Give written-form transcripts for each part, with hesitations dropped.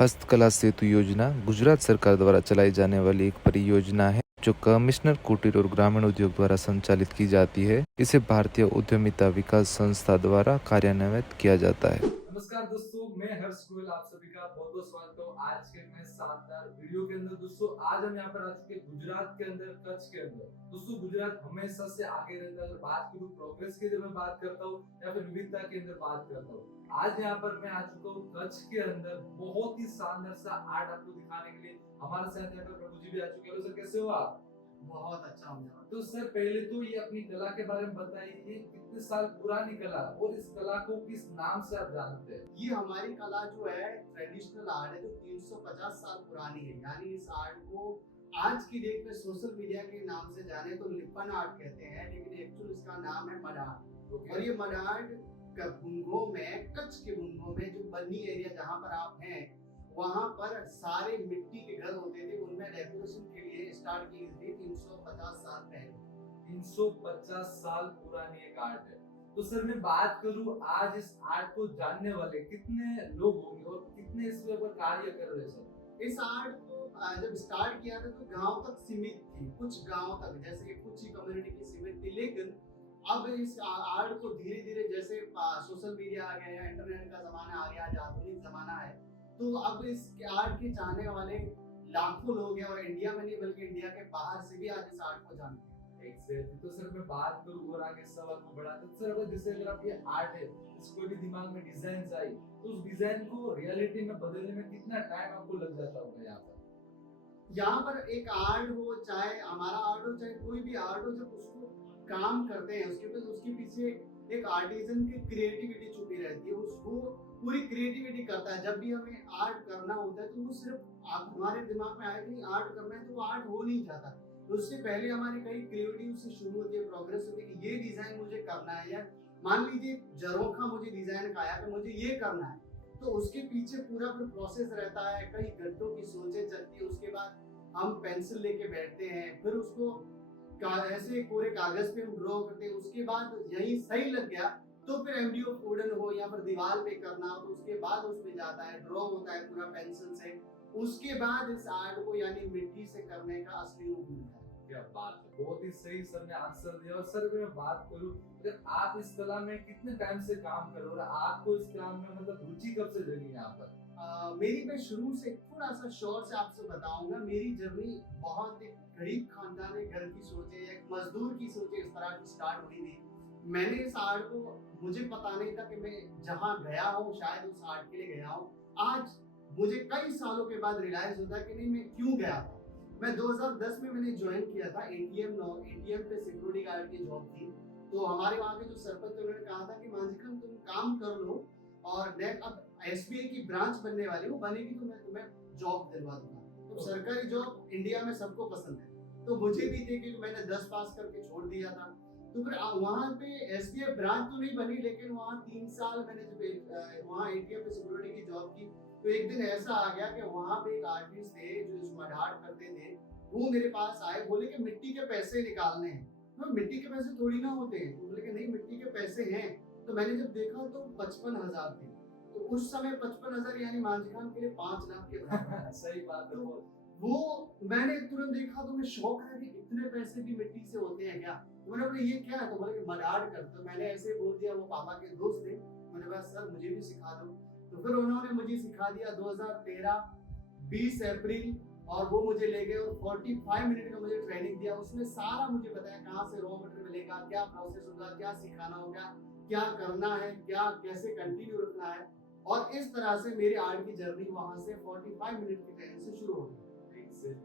हस्तकला सेतु योजना गुजरात सरकार द्वारा चलाई जाने वाली एक परियोजना है जो कमिश्नर कुटीर और ग्रामीण उद्योग द्वारा संचालित की जाती है। इसे भारतीय उद्यमिता विकास संस्था द्वारा कार्यान्वित किया जाता है। नमस्कार दोस्तों, मैं हर्ष गोयल आप सभी का बहुत बहुत स्वागत करता हूँ आज के मैं शानदार वीडियो के अंदर। दोस्तों आज हम यहाँ पर आ चुके हैं गुजरात के अंदर, कच्छ के अंदर। दोस्तों गुजरात हमेशा से आगे रहता है। अगर बात करूँ प्रोग्रेस की जब मैं बात करता हूँ या फिर विविधता के अंदर बात करता हूँ, आज यहाँ पर मैं आ चुका हूँ कच्छ के अंदर। बहुत ही शानदार सा आर्ट आपको दिखाने के लिए हमारे साथ यहाँ पर प्रभु जी भी आ चुके हैं। सर कैसे हो आप? बहुत अच्छा हो जाएगा। तो सर पहले तो ये अपनी कला के बारे में बताइए, कितने साल पुरानी कला और इस कला को किस नाम से आप जानते हैं? ये हमारी कला जो है ट्रेडिशनल आर्ट है जो 350 साल पुरानी है। यानी इस आर्ट को आज की डेट में सोशल मीडिया के नाम से जाने तो लिपन आर्ट कहते हैं, लेकिन एक्चुअल इसका नाम है मड आर्ट। और ये मड आर्ट भुंगो में, कच्छ के भुंगो में जो बन्नी एरिया जहाँ पर आप हैं वहां पर सारे मिट्टी के घर होते थे, उनमें डेकोरेशन के लिए स्टार्ट की गई 350 साल पहले। 350 साल पुरानी एक आर्ट है। तो सर मैं बात करूं, आज इस आर्ट को जानने वाले कितने लोग होंगे और कितने इसके ऊपर कार्य कर रहे हैं सर? इस आर्ट को जब स्टार्ट किया था तो गांव तक सीमित थी, कुछ गांव तक, जैसे कुछ ही कम्युनिटी की सीमित थी। लेकिन अब इस आर्ट को धीरे धीरे, जैसे सोशल मीडिया आ गया है, इंटरनेट का जमाना आ गया, आज आधुनिक जमाना है, तो अब इस आर्ट के चाहने वाले लाखों लोग हैं। और इंडिया में नहीं बल्कि इंडिया के बाहर से भी आज इस आर्ट को जानते हैं। तो सर मैं बात करूं और आगे सवाल को बढ़ा तो सर अगर जैसे अगर आप ये आर्ट है, इस कोई भी दिमाग में डिजाइन आई तो उस डिजाइन को रियलिटी में बदलने में कितना टाइम आपको लग जाता होगा यहाँ पर? यहाँ पर एक आर्ट हो, चाहे हमारा आर्ट हो चाहे कोई भी आर्ट हो, जब उसको काम करते हैं उसके पीछे एक आर्टिजन की क्रिएटिविटी छुपी रहती है। उसको पूरी क्रिएटिविटी करता है। जब भी हमें आर्ट करना होता है तो वो सिर्फ हमारे दिमाग में आया कि आर्ट करना है तो वो आर्ट हो नहीं जाता। तो उससे पहले हमारी कई क्रिएटिविटी से शुरू होती है, प्रोग्रेस होती है कि ये डिजाइन मुझे करना है, या मान लीजिए जरोखा मुझे डिजाइन का आया कि मुझे ये करना है, तो उसके पीछे पूरा फिर प्रोसेस रहता है, कई घंटों की सोचें चलती है। उसके बाद हम पेंसिल लेके बैठते हैं, फिर उसको ऐसे पूरे कागज पे हम ड्रॉ करते हैं। उसके बाद यही सही लग गया तो फिर एमडीओ वुडन हो या फिर दीवार पे करना हो तो उसके बाद उसमें जाता है, ड्रॉ होता है पूरा पेंसिल से। उसके बाद इस आर्ट को यानी मिट्टी से करने का असली रूप मिलता है। क्या बात है, बहुत ही सही सर ने आंसर दिया। और सर अगर मैं बात करूं, अगर आप इस कला में कितने टाइम से काम कर रहे हो और आपको इस कला में मतलब रुचि कब से जगी यहाँ पर? मेरी, मैं शुरू से थोड़ा सा शॉर्ट से आपसे बताऊंगा। मेरी जर्नी बहुत एक गरीब खानदान के घर की सोचे, एक मजदूर की सोचे, इस तरह की स्टार्ट हुई थी। मैंने इस आर्ट को, मुझे पता नहीं था कि मैं जहाँ गया हूँ शायद उस आर्ट के लिए गया हूँ। आज मुझे कई सालों के बाद रियलाइज होता है कि नहीं, मैं क्यों गया था। मैं 2010 में मैंने ज्वाइन किया था एटीएम पे सिक्योरिटी गार्ड की जॉब थी। तो हमारे वहाँ के जो सरपंच थे उन्होंने कहा था कि मांझिकम तुम काम कर लो और अब एसबीआई की ब्रांच बनने वाली, वो बनेगी तो मैं तुम्हें जॉब दिलवा दूंगा। तो सरकारी जॉब इंडिया में सबको पसंद है, तो मुझे भी थी कि मैंने 10 पास करके छोड़ दिया था। तो फिर वहां पे एसबीआई ब्रांच तो नहीं बनी, लेकिन वहां 3 साल मैंने जब वहां एटीएम पे सिक्योरिटी की जॉब की, तो एक दिन ऐसा आ गया कि वहां पे एक आर्टिस्ट थे जो स्मार्ट आर्ट करते थे। वो मेरे पास आए, बोले कि मिट्टी के पैसे निकालने हैं। तो मिट्टी के पैसे थोड़ी ना होते हैं, बोले कि नहीं मिट्टी के पैसे हैं। तो मैंने जब देखा तो 55,000 थे। तो उस समय 55,000 यानी मांझखान के लिए 5 लाख के बराबर। सही बात है। तो वो मैंने तुरंत देखा तो मैं शौक है कि इतने पैसे भी मिट्टी से होते हैं क्या। तो मैंने बोला ये क्या है, तो बोले मडार कर। तो मैंने ऐसे बोल दिया, वो पापा के दोस्त थे, मैंने कहा सर मुझे भी सिखा दो। तो फिर उन्होंने मुझे सिखा दिया 2013 20 अप्रैल। और वो मुझे ले गए और 45 मिनट का मुझे ट्रेनिंग दिया। उसमें सारा मुझे बताया कहाँ से रॉ मटेरियल मिलेगा, क्या प्रोसेस होगा, क्या सिखाना होगा, क्या करना है, क्या कैसे कंटिन्यू रखना है। और इस तरह से मेरी आर्ट की जर्नी वहां से 45 मिनट की ट्रेनिंग से शुरू हो गई।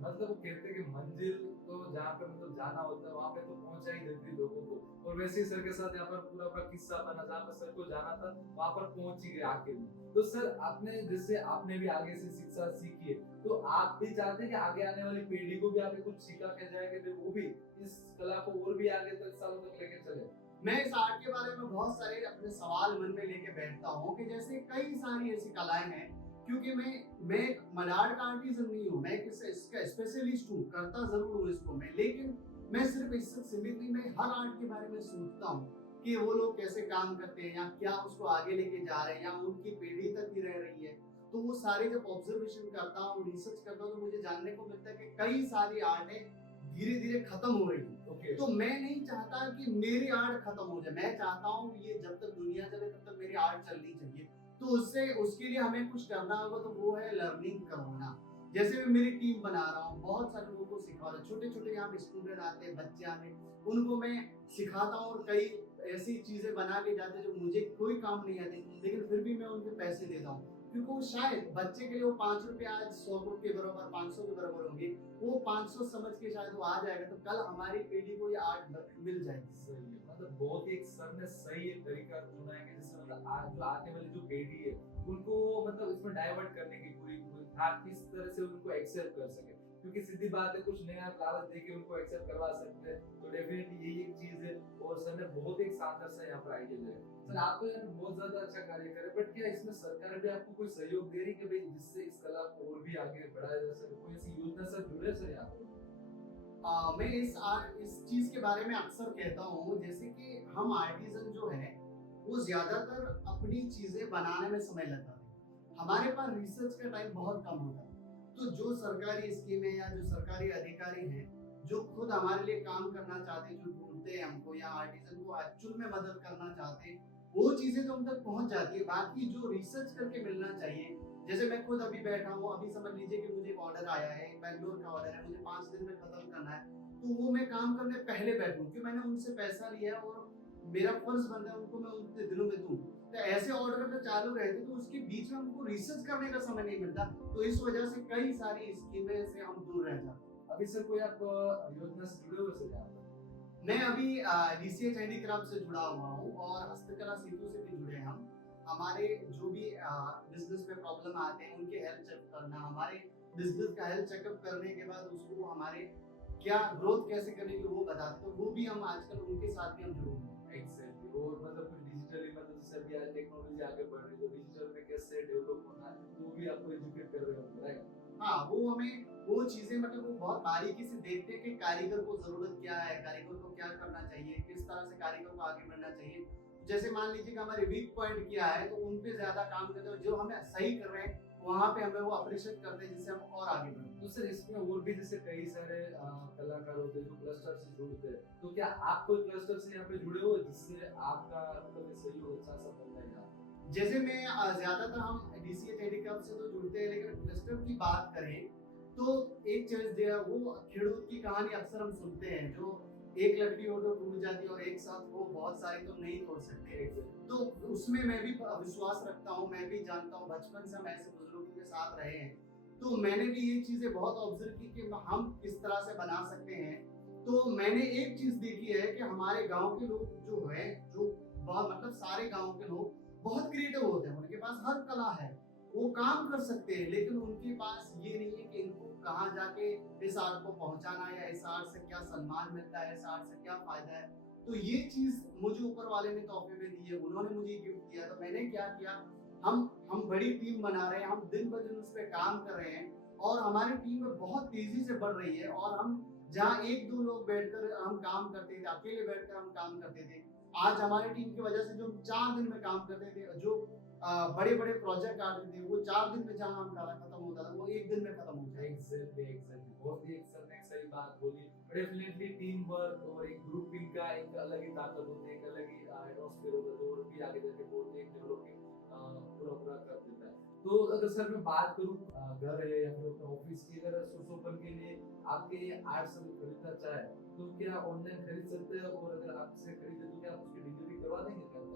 मतलब वो कहते हैं कि मंजिल तो जहाँ पे मतलब जाना होता है वहाँ पे तो पहुंचा ही देती लोगों को। और वैसे ही सर के साथ यहाँ पर पूरा पूरा किस्सा बना, जहाँ पे सर को जाना था वहाँ पर पहुंच ही गए आखिर में। तो सर आपने, जैसे आपने भी आगे से शिक्षा सीखी है, तो आप भी चाहते हैं कि आगे आने वाली पीढ़ी को भी आगे कुछ सिखा के जाए कि वो भी इस कला को और भी आगे तक सालों तक लेके चले? मैं इस आर्ट के बारे में बहुत सारे अपने सवाल मन में लेके बैठता हूँ कि जैसे कई सारी ऐसी कलाएं हैं, क्योंकि मैं मलाड का आर्टिस्ट नहीं हूँ, मैं इसका स्पेशलिस्ट हूँ, करता जरूर हूँ इसको मैं, लेकिन मैं सिर्फ इससे सीमित नहीं, मैं हर आर्ट के बारे में सोचता हूँ कि वो लोग कैसे काम करते हैं या क्या उसको आगे लेके जा रहे हैं या उनकी पीढ़ी तक ही रह रही है। तो वो सारे जब ऑब्जर्वेशन करता हूँ, रिसर्च करता हूँ, तो मुझे जानने को मिलता है कि कई सारी आर्टें धीरे धीरे खत्म हो रही है। ओके तो मैं नहीं चाहता कि मेरी आर्ट खत्म हो जाए, मैं चाहता हूँ ये जब तक दुनिया चले तब तक मेरी आर्ट चलनी चाहिए। तो उससे उसके लिए हमें कुछ करना होगा, तो वो है लर्निंग करवाना। जैसे मैं मेरी टीम बना रहा हूँ, बहुत सारे लोगों को सिखा रहा हूँ, छोटे छोटे यहाँ पे स्टूडेंट आते हैं, बच्चे आते हैं, उनको मैं सिखाता हूँ और कई ऐसी चीजें बना के जाते हैं जो मुझे कोई काम नहीं आते, लेकिन फिर भी मैं उनको पैसे देता हूँ, क्योंकि वो शायद बच्चे के लिए वो 5 रुपए आज 100 के बराबर, 500 के बराबर होंगे, वो 500 समझ के शायद वो आ जाएगा, तो कल हमारी पीढ़ी को ये आर्ट मिल जाएगी। सही है, मतलब बहुत ही एक सर ने सही एक तरीका चुना है कि जिससे मतलब आज जो आने वाली जो पीढ़ी है उनको मतलब इसमें डाइवर्ट करने की पूरी पूरी था, किस तरह से उनको एक्सेप्ट कर सके, क्योंकि सीधी बात है कुछ नया लालच देके उनको एक्सेप्ट करवा सकते हैं, तो डेफिनेटली यही एक चीज है। और सर ने बहुत एक शानदार सा यहाँ पर आइडिया दिया। सर आप तो यहाँ पे बहुत ज्यादा अच्छा कार्य करे, बट क्या इसमें सरकार भी आपको कोई सहयोग दे रही है कि भाई जिससे इस कला को और भी आगे बढ़ाया जा सके, कोई ऐसी योजना सर जुड़े सर यहाँ पे? मैं इस चीज के बारे में अक्सर कहता हूँ, जैसे कि हम आर्टिजन जो है वो ज्यादातर अपनी चीजें बनाने में समय लगाते हैं, हमारे पास रिसर्च का टाइम बहुत कम होता है। तो जो सरकारी स्कीम है या जो सरकारी अधिकारी हैं जो खुद हमारे लिए काम करना चाहते हैं, जो ढूंढते हैं हमको या आर्टिजन को एक्चुअल में मदद करना चाहते हैं, वो चीजें तो हम तक पहुंच जाती है। बाकी जो रिसर्च करके मिलना चाहिए, जैसे मैं खुद अभी बैठा हूँ, अभी समझ लीजिए कि मुझे एक ऑर्डर आया है, बैंगलोर का ऑर्डर है, मुझे 5 दिन में खत्म करना है, तो वो मैं काम करने पहले बैठूं, क्योंकि मैंने उनसे पैसा लिया है और मेरा फर्ज बनता है उनको मैं उनके दिनों में दूं। तो ऐसे ऑर्डर अगर चालू रहते तो उसके बीच में हमको रिसर्च करने का समय नहीं मिलता, तो इस वजह से कई सारी स्कीमें से हम दूर रह जाते हैं। अभी सर कोई आप योजना से जुड़े हुए सर यहाँ पर? मैं अभी डीसीएच हैंडीक्राफ्ट से जुड़ा हुआ हूँ और हस्तकला सेतु से भी जुड़े हैं हम। हमारे जो भी बिजनेस में प्रॉब्लम आते हैं उनके हेल्थ चेक करना, हमारे बिजनेस का हेल्थ चेकअप करने के बाद उसको हमारे क्या ग्रोथ कैसे करनी है वो बताते हैं, तो वो भी हम आजकल उनके साथ भी हम जुड़े हुए हैं। एग्जैक्टली, और मतलब फिर डिजिटली मतलब जैसे अभी आज टेक्नोलॉजी आगे बढ़ रही है तो डिजिटल में कैसे डेवलप होना है वो भी आपको एजुकेट कर रहे हो, राइट? हाँ, वो हमें वो चीजें मतलब वो बहुत बारीकी से देखते हैं कि कारीगर को जरूरत क्या है, कारीगर को क्या करना चाहिए, किस तरह से कारीगर को आगे बढ़ना चाहिए। जैसे मान लीजिए कि हमारे वीक पॉइंट क्या है तो उन पे ज्यादा काम करते हैं, जो हमें सही कर रहे हैं वहां पे हमें वो अप्रिशिएट करते हैं, जिससे हम और आगे बढ़े। तो सर इसमें और भी जैसे कई सारे कलाकार होते हैं जो क्लस्टर से जुड़ते हैं, तो क्या आप कोई क्लस्टर से यहाँ पे जुड़े हो जिससे आपका मतलब सहयोग अच्छा सा बन रहा है? जैसे मैं ज्यादातर हम डीसीएच हैंडीक्राफ्ट से तो जुड़ते हैं, लेकिन क्लस्टर की बात करें तो एक चीज वो खेड़ूत की कहानी अक्सर हम सुनते हैं, जो एक लकड़ी हो तो टूट जाती है और एक साथ वो बहुत सारी तो नहीं तोड़ सकते। तो उसमें मैं भी विश्वास रखता हूँ, मैं भी जानता हूँ, बचपन से हम ऐसे बुजुर्गों के साथ रहे हैं, तो मैंने भी ये चीजें बहुत ऑब्जर्व की कि हम किस तरह से बना सकते हैं। तो मैंने एक चीज देखी है कि हमारे गांव के लोग जो है, जो बहुत मतलब सारे गांव के लोग बहुत क्रिएटिव होते हैं, उनके पास हर कला है, वो काम कर सकते हैं, लेकिन उनके पास ये नहीं है कि इनको कहाँ जाके इस आर्ट को पहुंचाना है, या इस आर्ट से क्या सम्मान मिलता है, इस आर्ट से क्या फायदा है। तो ये चीज मुझे ऊपर वाले ने तोहफे में दी है, उन्होंने मुझे गिफ्ट किया, तो मैंने क्या किया, हम बड़ी टीम बना रहे हैं, हम दिन ब दिन उस पर काम कर रहे हैं और हमारी टीम में बहुत तेजी से बढ़ रही है। और हम जहाँ 1-2 लोग बैठकर हम काम करते थे, अकेले बैठकर हम काम करते थे, आज हमारी टीम की वजह से जो 4 दिन में काम करते थे, जो बड़े बड़े प्रोजेक्ट आते थे, वो 4 दिन में जहाँ हमारा खत्म होता था वो 1 दिन में खत्म हो जाए। एग्जैक्टली, बहुत ही एक सर ने एक सही बात बोली। डेफिनेटली टीम वर्क और एक ग्रुपिंग का एक अलग ही ताकत होती है, एक अलग ही एटमॉस्फेयर होता है जो और भी आगे जाके बहुत ही डेवलपिंग पूरा पूरा कर देता है। तो अगर सर मैं बात करूँ घर है या फिर अपने ऑफिस की, अगर सुशोभन के लिए आपके आर्ट सब खरीदना चाहे तो क्या ऑनलाइन खरीद सकते हैं, और अगर आपसे खरीदे तो क्या आप उसकी डिलीवरी करवा देंगे क्या?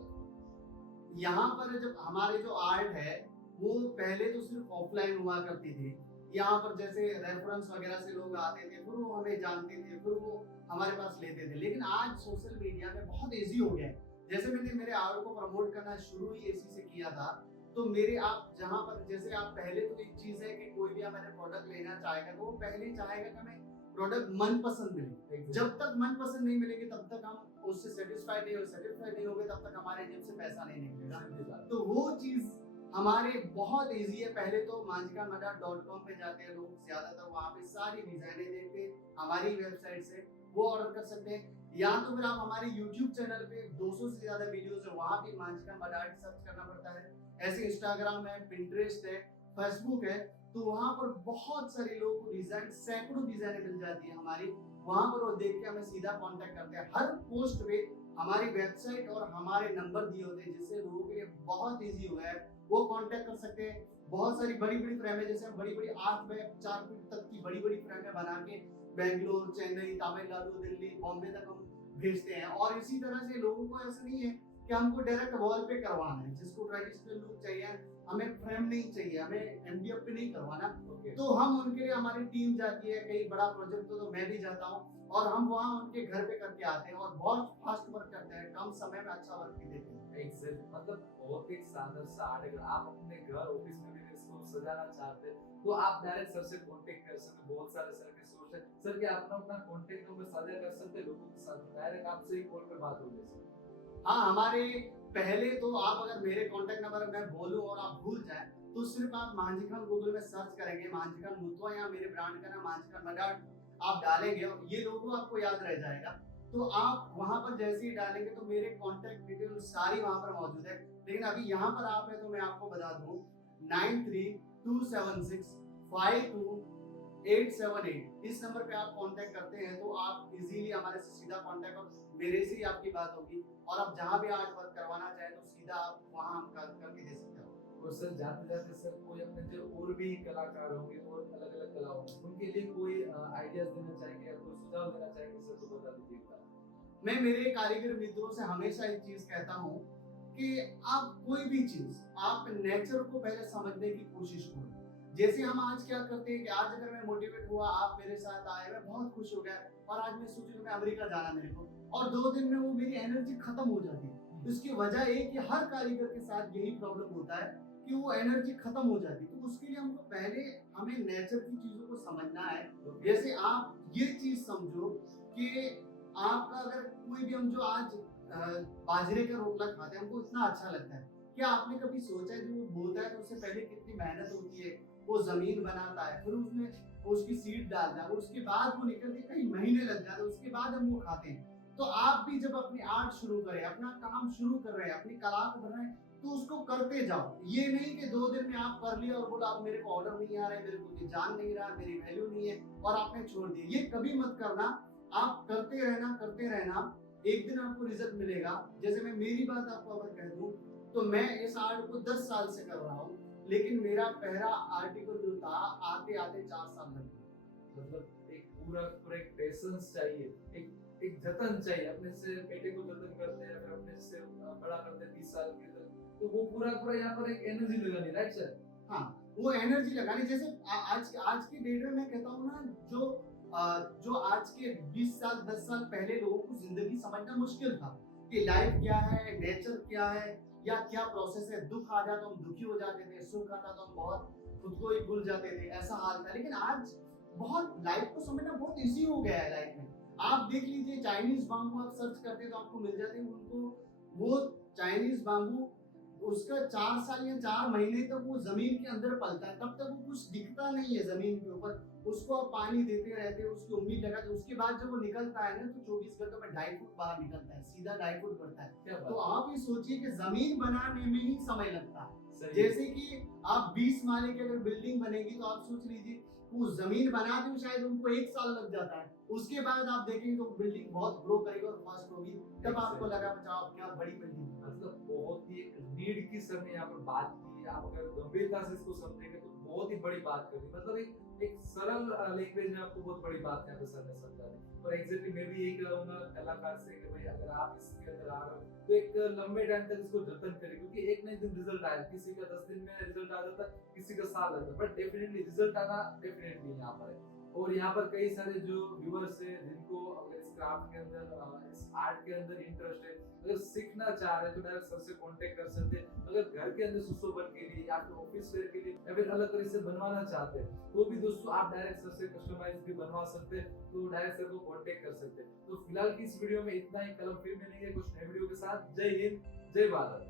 यहाँ पर जब हमारे जो आर्ट है वो पहले तो सिर्फ ऑफलाइन हुआ करती थी, यहाँ पर जैसे रेफरेंस वगैरह से लोग आते थे, फिर वो हमें जानते थे, फिर वो हमारे पास लेते थे। लेकिन आज सोशल मीडिया में बहुत इजी हो गया है, जैसे मैंने मेरे आर्ट को प्रमोट करना शुरू ही इसी से किया था। तो मेरे आप जहाँ पर जैसे आप पहले तो एक चीज है कि कोई भी हमारे प्रोडक्ट लेना चाहेगा तो वो पहले चाहेगा कि हमें प्रोडक्ट मन पसंद मिले। जब तक मन पसंद नहीं मिलेगी तब तक हम उससे सेटिस्फाइड नहीं होंगे, तब तक हमारे जेब से पैसा नहीं निकलेगा। तो वो चीज हमारे बहुत इजी है। पहले तो manjikamadar.com पे जाते हैं लोग, ज्यादातर वहाँ पे सारी डिजाइनें देखते हैं, हमारी वेबसाइट से वो ऑर्डर कर सकते हैं, या तो फिर आप हमारे YouTube चैनल पे 200 से ज्यादा वीडियोस है, वहाँ भी मांजिका मडार सर्च करना पड़ता है। ऐसे इंस्टाग्राम है, पिंटरेस्ट है, फेसबुक है, तो वहाँ पर बहुत सारे लोगों को डिजाइन, सैकड़ों डिजाइनें मिल जाती है हमारी। वहाँ पर वो देख के हमें सीधा कांटेक्ट करते हैं। हर पोस्ट पे हमारी वेबसाइट और हमारे नंबर दिए होते हैं, जिससे लोगों के लिए बहुत इजी हुआ है, वो कांटेक्ट कर सकते हैं। बहुत सारी बड़ी बड़ी फ्रेमें, जैसे हम बड़ी बड़ी 8 बाय 4 फीट तक की बड़ी बड़ी फ्रेमें बना के बेंगलोर, चेन्नई, तमिलनाडु, दिल्ली, बॉम्बे तक हम भेजते हैं। और इसी तरह से लोगों को ऐसा नहीं है कि हमको डायरेक्ट वॉल पे करवाना है, जिसको ट्रेडिशनल लुक चाहिए, हमें फ्रेम नहीं चाहिए, हमें एमडीएफ पे नहीं करवाना, तो हम उनके लिए, हमारी टीम जाती है। कई बड़ा प्रोजेक्ट तो मैं भी जाता हूँ और हम वहाँ उनके घर पे करके आते हैं और बहुत फास्ट वर्क करते हैं, कम समय में अच्छा वर्क भी देते हैं। एग्जैक्टली, मतलब बहुत ही शानदार सा आर्ट। अगर आप अपने घर ऑफिस में भी इसको सजाना चाहते हैं तो आप डायरेक्ट सर से कांटेक्ट कर सकते हैं। बहुत सारे सर के सोर्स है, सर के अपना अपना कांटेक्ट नंबर साझा कर सकते हैं लोगों के साथ, डायरेक्ट आपसे ही कॉल पे बात हो जाए। हाँ, हमारे पहले तो आप अगर मेरे कांटेक्ट नंबर मैं बोलूं और आप भूल जाए, तो सिर्फ आप मांझी खान गूगल में सर्च करेंगे, मांझी खान मुथुआ या मेरे ब्रांड का नाम मांझी खान मडाड आप डालेंगे और ये लोगो आपको याद रह जाएगा। तो आप वहां पर जैसे ही डालेंगे तो मेरे कांटेक्ट डिटेल सारी वहां पर मौजूद है। लेकिन अभी यहाँ पर आप है तो मैं आपको बता दूं 9327652878, इस नंबर पे आप कांटेक्ट करते हैं तो आप इजीली हमारे से सीधा कांटेक्ट, और मेरे से ही आपकी बात होगी। और आप जहाँ भी आर्ट वर्क करवाना चाहे तो सीधा आप वहाँ हम करके दे सकते हो। और सर जाते जाते सर कोई अपने जो और भी कलाकार होंगे और अलग अलग कला होंगे, उनके लिए कोई आइडियाज देना चाहेंगे या कोई सुझाव देना चाहेंगे सर, तो बता दीजिए। मैं मेरे कारीगर मित्रों से हमेशा एक चीज कहता हूँ कि आप कोई भी चीज, आप नेचर को पहले समझने की कोशिश करो। जैसे हम आज क्या करते हैं कि आज अगर मैं मोटिवेट हुआ, आप मेरे साथ आए, मैं बहुत खुश हो गया और आज मैं सोचूं मैं अमेरिका जाना मेरे को, और 2 दिन में वो मेरी एनर्जी खत्म हो जाती है। इसकी वजह ये कि हर कारीगर के साथ यही प्रॉब्लम होता है कि वो एनर्जी खत्म हो जाती है। तो उसके लिए हमको पहले हमें नेचर की चीजों को समझना है। जैसे आप ये चीज समझो कि आपका अगर कोई भी, हम जो आज बाजरे का रोटला खाते हैं हमको इतना अच्छा लगता है, क्या आपने कभी सोचा है जो वो बोता है तो उससे पहले कितनी मेहनत होती है? वो जमीन बनाता है, फिर उसमें उसकी सीड डालता है, उसके बाद वो निकल के कई महीने लग जाते हैं, उसके बाद हम वो खाते हैं। तो आप भी जब अपनी आर्ट शुरू करें, अपना काम शुरू कर रहे हैं, अपनी कला को बनाएं, तो उसको करते जाओ। ये नहीं कि 2 दिन में आप कर लिया और बोला अब मेरे को ऑर्डर नहीं आ रहा है, मेरे को ये जान नहीं रहा, मेरी वैल्यू नहीं है और आपने छोड़ दिया। ये कभी मत करना, आप करते रहना, एक दिन आपको रिजल्ट मिलेगा। जैसे मैं मेरी बात आपको अगर कह दूं तो मैं इस आर्ट को 10 साल से कर रहा हूँ, लेकिन मेरा पहला आर्टिकल जो था आते आते 4 साल लग गए। मतलब एक पूरा एक पेशेंस चाहिए, एक जतन चाहिए। अपने से बेटे को जतन करते हैं, फिर अपने से बड़ा करते हैं 30 साल के तक, तो वो पूरा यहाँ पर एक एनर्जी लगानी, राइट सर? हाँ, वो एनर्जी लगानी। जैसे आज की डेट में मैं कहता हूँ ना, जो आज के 20 साल 10 साल पहले लोगों को जिंदगी समझना मुश्किल था कि लाइफ क्या है, नेचर क्या है, या क्या प्रोसेस है। दुख आ जाता तो हम दुखी हो जाते थे, सुख आता तो हम बहुत खुद को ही भूल जाते थे, ऐसा हाल था। लेकिन आज बहुत लाइफ को समझना बहुत इजी हो गया है लाइफ में। आप देख लीजिए, चाइनीज बाम्बू आप सर्च करते तो आपको मिल जाते हैं। उनको वो चाइनीज बाम्बू, उसका 4 साल या 4 महीने तक वो जमीन के अंदर पलता है, तब तक वो कुछ दिखता नहीं है जमीन के ऊपर। उसको आप पानी देते रहते हैं, उसकी उम्मीद लगाते, उसके बाद जब वो निकलता है ना तो 24 घंटों में 2.5 फुट बाहर निकलता है, सीधा 2.5 फुट बढ़ता है। तो आप ये सोचिए कि जमीन बनाने में ही समय लगता है। जैसे कि आप 20 माले की अगर बिल्डिंग बनेगी तो आप सोच लीजिए वो जमीन बनाते हुए शायद उनको 1 साल लग जाता है। उसके बाद आप देखेंगे तो बिल्डिंग बहुत ग्रो करेगी और फास्ट होगी, तब आपको लगा बचाओ क्या बड़ी बिल्डिंग। मतलब बहुत ही एक नीड की सर ने यहाँ पर बात की। आप अगर गंभीरता से इसको समझेंगे तो बहुत ही बड़ी बात कर दी। मतलब एक सरल लैंग्वेज में आपको बहुत बड़ी बात यहाँ पे सर ने समझा दी। और एग्जैक्टली मैं भी यही कहूँगा कलाकार से कि भाई अगर आप इसके अंदर आ रहे हो तो एक लंबे टाइम तक इसको जतन करें, क्योंकि एक ना एक दिन रिजल्ट आएगा। किसी का 10 दिन में रिजल्ट आ जाता है, किसी का साल लगता है, बट डेफिनेटली रिजल्ट आना डेफिनेटली यहाँ पर है। और यहाँ पर कई सारे जो व्यूअर्स है जिनको अगर इस क्राफ्ट के अंदर, इस आर्ट के अंदर इंटरेस्ट है, अगर सीखना चाह रहे हैं तो डायरेक्ट सर से कांटेक्ट कर सकते हैं। अगर घर के अंदर सुशोभन के लिए या फिर ऑफिस वेयर के लिए या फिर अलग तरह से बनवाना चाहते हैं तो भी दोस्तों आप डायरेक्ट सर से कस्टमाइज भी बनवा सकते हैं, तो डायरेक्ट सर को कांटेक्ट कर सकते हैं। तो फिलहाल की इस वीडियो में इतना ही। कल फिर मिलेंगे कुछ नए वीडियो के साथ। जय हिंद, जय भारत।